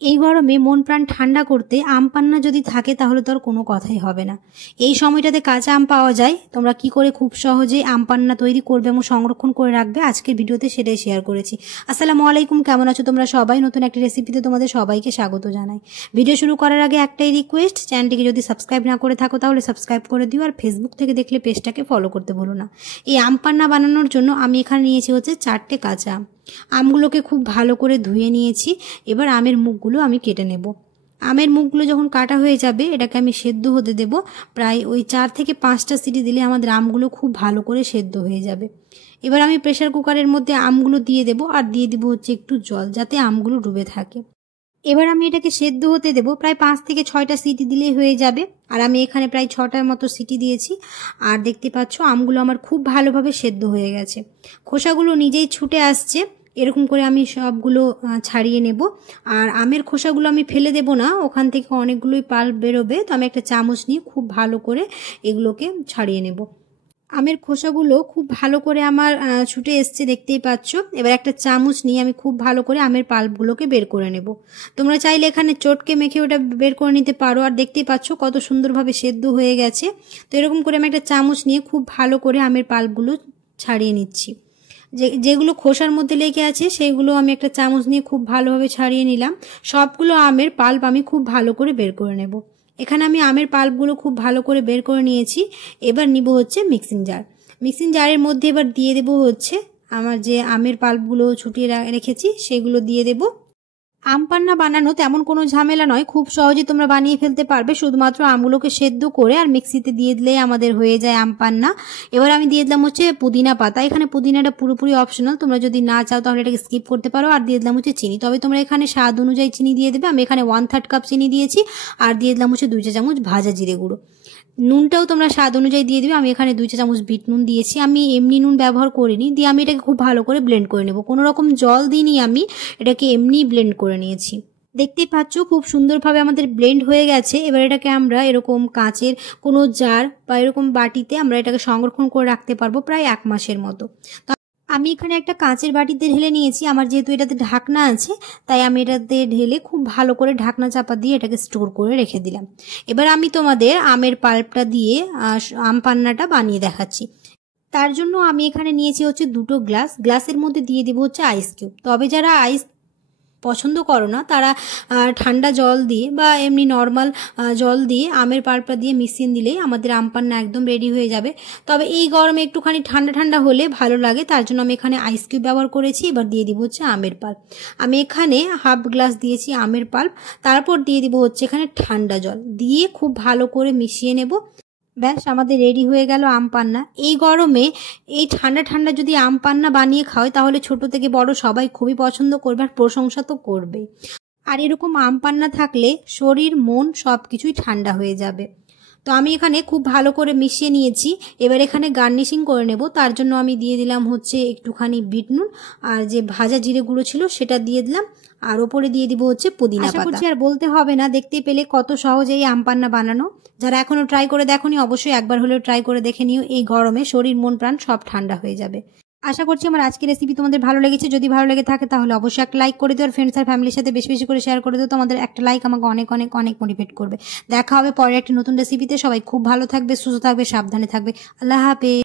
এই গরমে মন প্রাণ ঠান্ডা করতে আম পান্না যদি থাকে তাহলে তো আর কোনো কথাই হবে না। এই সময়টাতে কাঁচা আম পাওয়া যায়। তোমরা কি করে খুব সহজেই আম পান্না তৈরি করবে এবং সংরক্ষণ করে রাখবে আজকের ভিডিওতে সেটাই শেয়ার করেছি। আসসালামু আলাইকুম, কেমন আছো তোমরা সবাই? নতুন একটি রেসিপিতে তোমাদের সবাইকে স্বাগত জানাই। ভিডিও শুরু করার আগে একটাই রিকোয়েস্ট, চ্যানেলটিকে যদি সাবস্ক্রাইব না করে থাকো তাহলে সাবস্ক্রাইব করে দিও, আর ফেসবুক থেকে দেখলে পেজটাকে ফলো করতে ভুলো না। এই আম পান্না বানানোর জন্য আমি এখানে নিয়েছি হচ্ছে 4টে কাঁচা আম। আমগুলোকে খুব ভালো করে ধুয়ে নিয়েছি। এবার আমের মুখগুলো আমি কেটে নেব। আমের মুখগুলো যখন কাটা হয়ে যাবে এটাকে আমি সেদ্ধ হতে দেব। প্রায় ওই 4 থেকে 5টা সিটি দিলে আমাদের আমগুলো খুব ভালো করে সেদ্ধ হয়ে যাবে। এবার আমি প্রেসার কুকারের মধ্যে আমগুলো দিয়ে দেব, আর দিয়ে দেব হচ্ছে একটু জল, যাতে আমগুলো ডুবে থাকে। এবার আমি এটাকে সেদ্ধ হতে দেব। প্রায় 5 থেকে 6টা সিটি দিলেই হয়ে যাবে, আর আমি এখানে প্রায় 6টার মতো সিটি দিয়েছি। আর দেখতে পাচ্ছ আমগুলো আমার খুব ভালোভাবে সেদ্ধ হয়ে গেছে, খোসাগুলো নিজেই ছুটে আসছে। এরকম করে আমি সবগুলো ছাড়িয়ে নেব। আর আমের খোসাগুলো আমি ফেলে দেব না, ওখান থেকে অনেকগুলোই পাল্প বেরোবে। তো আমি একটা চামচ নিয়ে খুব ভালো করে এগুলোকে ছাড়িয়ে নেব। আমের খোসাগুলো খুব ভালো করে আমার ছুটে এসছে, দেখতেই পাচ্ছ। এবার একটা চামচ নিয়ে আমি খুব ভালো করে আমের পাল্পগুলোকে বের করে নেব। তোমরা চাইলে এখানে চটকে মেখে ওটা বের করে নিতে পারো। আর দেখতেই পাচ্ছ কত সুন্দরভাবে সেদ্ধ হয়ে গেছে। তো এরকম করে আমি একটা চামচ নিয়ে খুব ভালো করে আমের পাল্পগুলো ছাড়িয়ে নিচ্ছি। যেগুলো খোসার মধ্যে লেগে আছে সেইগুলো আমি একটা চামচ নিয়ে খুব ভালোভাবে ছাড়িয়ে নিলাম। সবগুলো আমের পাল্প আমি খুব ভালো করে বের করে নেব। এখানে আমি আমের পাল্পগুলো খুব ভালো করে বের করে নিয়েছি। এবার নিব হচ্ছে মিক্সিং জার। মিক্সিং জারের মধ্যে এবার দিয়ে দেব হচ্ছে আমার যে আমের পাল্পগুলো ছুটিয়ে রেখেছি সেগুলো দিয়ে দেব। আম পান্না বানানো তেমন কোনো ঝামেলা নয়, খুব সহজে তোমরা বানিয়ে ফেলতে পারবে। শুধুমাত্র আমগুলোকে সেদ্ধ করে আর মিক্সিতে দিয়ে দিলেই আমাদের হয়ে যায় আম পান্না। এবার আমি দিয়ে দিলাম হচ্ছে পুদিনা পাতা। এখানে পুদিনাটা পুরোপুরি অপশনাল, তোমরা যদি না চাও তাহলে এটাকে স্কিপ করতে পারো। আর দিয়ে দিলাম হচ্ছে চিনি, তবে তোমরা এখানে স্বাদ অনুযায়ী চিনি দিয়ে দেবে। আমি এখানে 1/3 কাপ চিনি দিয়েছি। আর দিয়ে দিলাম হচ্ছে 2 চা চামচ ভাজা জিরে গুঁড়ো। নুনটাও তোমরা স্বাদ অনুযায়ী দিয়ে দিবে। আমি এখানে 2 চা চামচ বিট নুন দিয়েছি, আমি এমনি নুন ব্যবহার করিনি। দিয়ে আমি এটাকে খুব ভালো করে ব্লেন্ড করে নেব। কোনো রকম জল দিইনি, আমি এটাকে এমনি ব্লেন্ড করে নিয়েছি। দেখতেই পাচ্ছ খুব সুন্দরভাবে আমাদের ব্লেন্ড হয়ে গেছে। এবার এটাকে আমরা এরকম কাঁচের কোনো জার বা এরকম বাটিতে আমরা এটাকে সংরক্ষণ করে রাখতে পারবো প্রায় 1 মাসের মতো। আমি এখানে একটা কাঁচের বাটিতে ঢেলে নিয়েছি। আমার যেহেতু এটাতে ঢাকনা আছে তাই আমি এটাতে ঢেলে খুব ভালো করে ঢাকনা চাপা দিয়ে এটাকে স্টোর করে রেখে দিলাম। এবার আমি তোমাদের আমের পাল্পটা দিয়ে আম পান্নাটা বানিয়ে দেখাচ্ছি। তার জন্য আমি এখানে নিয়েছি হচ্ছে 2টো গ্লাস। গ্লাসের মধ্যে দিয়ে দেবো হচ্ছে আইস কিউব। তবে যারা আইস পছন্দ করো না তারা ঠান্ডা জল দিয়ে বা এমনি নর্মাল জল দিয়ে আমের পাল্পটা দিয়ে মিশিয়ে দিলেই আমাদের আম পান্না একদম রেডি হয়ে যাবে। তবে এই গরমে একটুখানি ঠান্ডা ঠান্ডা হলে ভালো লাগে, তার জন্য আমি এখানে আইস কিউব ব্যবহার করেছি। এবার দিয়ে দিব হচ্ছে আমের পাল্প। আমি এখানে 1/2 গ্লাস দিয়েছি আমের পাল্প। তারপর দিয়ে দিব হচ্ছে এখানে ঠান্ডা জল দিয়ে খুব ভালো করে মিশিয়ে নেব। ব্যাস আমাদের রেডি হয়ে গেল আম পান্না। এই গরমে এই ঠান্ডা ঠান্ডা যদি আম পান্না বানিয়ে খাওয়াই তাহলে ছোট থেকে বড় সবাই খুবই পছন্দ করবে, আর প্রশংসা তো করবে। আর এরকম আম পান্না থাকলে শরীর মন সব কিছুই ঠান্ডা হয়ে যাবে। তো আমি এখানে খুব ভালো করে মিশিয়ে নিয়েছি। এবার এখানে গার্নিশিং করে নেব। তার জন্য আমি দিয়ে দিলাম হচ্ছে একটুখানি বিট নুন, আর যে ভাজা জিরে গুঁড়ো ছিল সেটা দিয়ে দিলাম। আর ওপরে দিয়ে দিব হচ্ছে পুদিনা পাতা। আর বলতে হবে না, দেখতে পেলে কত সহজে এই আম পান্না বানানো। যারা এখনো ট্রাই করে দেখোনি অবশ্যই একবার হলেও ট্রাই করে দেখে নিও। এই গরমে শরীর মন প্রাণ সব ঠান্ডা হয়ে যাবে। আশা করছি আমার আজকের রেসিপি তোমাদের ভালো লেগেছে। যদি ভালো লেগে থাকে তাহলে অবশ্যই একটা লাইক করে দিও, আর ফ্রেন্ডস আর ফ্যামিলির সাথে বেশি বেশি করে শেয়ার করে দিও। তোমাদের একটা লাইক আমাকে অনেক অনেক অনেক মোটিভেট করবে। দেখা হবে পরে একটা নতুন রেসিপিতে। সবাই খুব ভালো থাকবে, সুস্থ থাকবে, সাবধানে থাকবে। আল্লাহ হাফেজ।